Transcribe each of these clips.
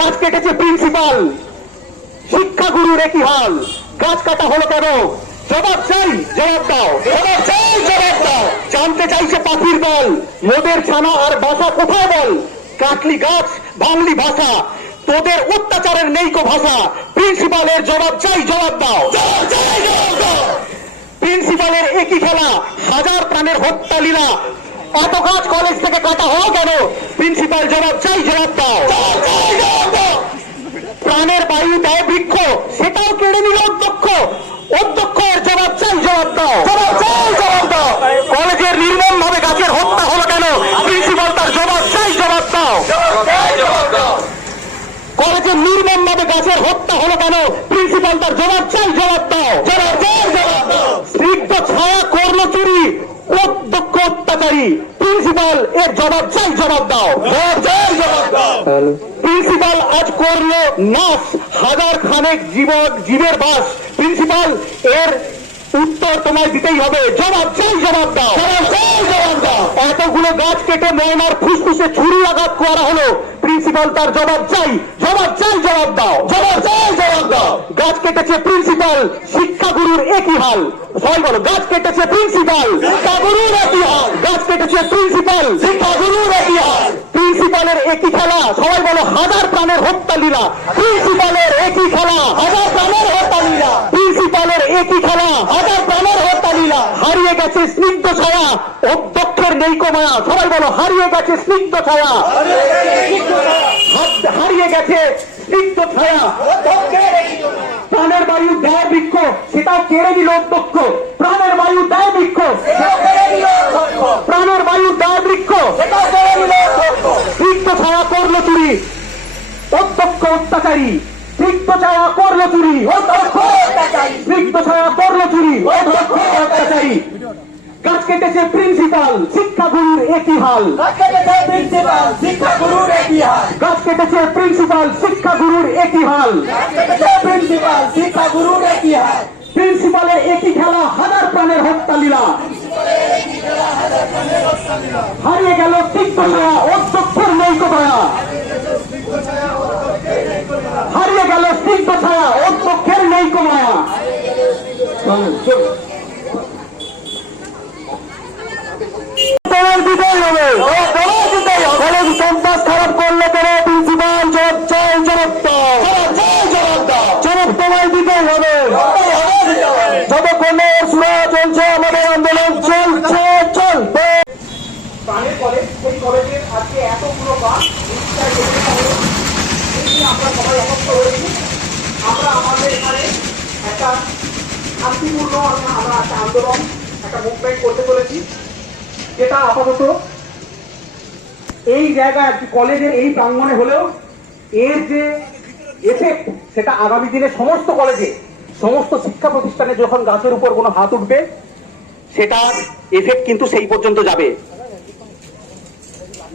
গাছ কেটেছে প্রিন্সিপাল শিক্ষাগুরুর একই হাল। গাছ কাটা হলো কেন? জবাব চাই, জবাব দাও। জবাব চাই, জবাব দাও। জানতে চাইছে পাখির দল। মোদের ছানা আর বাসা কোথায় বল? কাটলি গাছ ভাঙলি ভাষা। তোদের অত্যাচারের নেই কো ভাষা। প্রিন্সিপালের জবাব চাই, জবাব দাও। প্রিন্সিপালের একই খেলা। হাজার প্রাণের হত্যা লীলা। এত গাছ কলেজ থেকে কাটা হলো কেন? প্রিন্সিপাল জবাব চাই, জবাব দাও। প্রাণের বায়ু দেয় বৃক্ষ সেটাও কেড়ে নিল অধ্যক্ষ। অধ্যক্ষ এর জবাব চাই জবাব দাও। জবাব চাই জবাব দাও। কলেজের নির্মম ভাবে গাছের হত্যা হলো কেন? প্রিন্সিপাল তার জবাব চাই জবাব দাও। কলেজের নির্মম ভাবে গাছের হত্যা হলো কেন? প্রিন্সিপাল তার জবাব চাই জবাব দাও। জবাব চাই জবাব দাও। স্নিগ্ধ ছায়া করল চুরি অধ্যক্ষ অত্যাচারী। প্রিন্সিপাল এর জবাব চাই জবাব দাও। জবাব চাই জবাব দাও। প্রিন্সিপাল আজ করল নাশ হাজার খানেক জীবন জীবের বাস। প্রিন্সিপাল এর উত্তর তোমায় দিতেই হবে। জবাব চাই জবাব দাও। জবাব দাও। এতগুলো গাছ কেটে ময়নার ফুসফুসে ছুরি আঘাত করা হলো। প্রিন্সিপাল তার জবাব চাই। জবাব চাই জবাব দাও। জবাব চাই জবাব দাও। গাছ কেটেছে প্রিন্সিপাল শিক্ষাগুরুর একই হাল। সবাই বলো গাছ কেটেছে প্রিন্সিপাল শিক্ষাগুরুর একই হাল। গাছ কেটেছে প্রিন্সিপাল শিক্ষাগুরুর একই হাল। প্রিন্সিপালের একই খেলা। সবাই বলো হাজার প্রাণের হত্যা লীলা। প্রিন্সিপালের একই খেলা। হাজার প্রাণের হত্যা লীলা। প্রিন্সিপালের একই খেলা। হাজার প্রাণের হত্যা লীলা। হারিয়ে গেছে স্নিগ্ধ ছায়া। অধ্যক্ষের নেই মায়া সবাই বলো, হারিয়ে গেছে স্নিগ্ধ ছায়া। হারিয়ে গেছে স্নিগ্ধ ছায়া। প্রাণের বায়ু দেয় বৃক্ষ সেটাও কেড়ে নিল অধ্যক্ষ। প্রাণের বায়ু দেয় বৃক্ষ। প্রাণের বায়ু দেয় বৃক্ষ। স্নিগ্ধ ছায়া করল চুরি। অত্যাচারী স্নিগ্ধ ছায়া করল চুরি ছায়া করল চুরি গাছ কেটেছে প্রিন্সিপাল শিক্ষাগুরুর একই হাল। গাছ কেটেছে প্রিন্সিপাল শিক্ষাগুরুর একই হাল। প্রিন্সিপালের একই খেলা হাজার প্রাণের হত্যা লীলা হারিয়ে গেল তিক্ত ছায়া অধ্যক্ষের নৈক দয়া হারিয়ে গেল স্নিগ্ধ ছায়া অধ্যক্ষের নৈক মায়া ক্যাম্পাস খারাপ করলে কেন প্রিন্সিপাল জবাব চাই জবাব জবাব তোমায় দিতেই হবে যতক্ষণে সুরা চলছে আমাদের আন্দোলন চলছে চলবে প্রাণের কলেজ সেই আমরা আমাদের এখানে একটা শান্তিপূর্ণ আমরা একটা আন্দোলন, একটা মুভমেন্ট করতে চলেছি। যেটা আপাতত এই জায়গায় কলেজের এই প্রাঙ্গণে হলেও এর যে এফেক্ট সেটা আগামী দিনে সমস্ত কলেজে, সমস্ত শিক্ষা প্রতিষ্ঠানে যখন গাছের উপর কোনো হাত উঠবে, সেটার এফেক্ট কিন্তু সেই পর্যন্ত যাবে।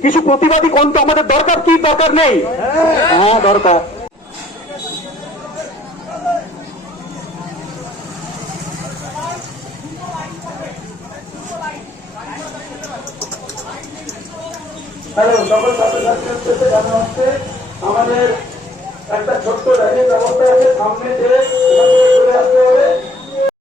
কিছু প্রতিবাদী কণ্ঠ আমাদের দরকার, কি দরকার নেই? হ্যাঁ দরকার। হ্যালো, সকল ছাত্রছাত্রীদের জানা হচ্ছে আমাদের একটা ছোট্ট র্যালির ব্যবস্থা আছে। সামনে যে চলে আসতে হবে।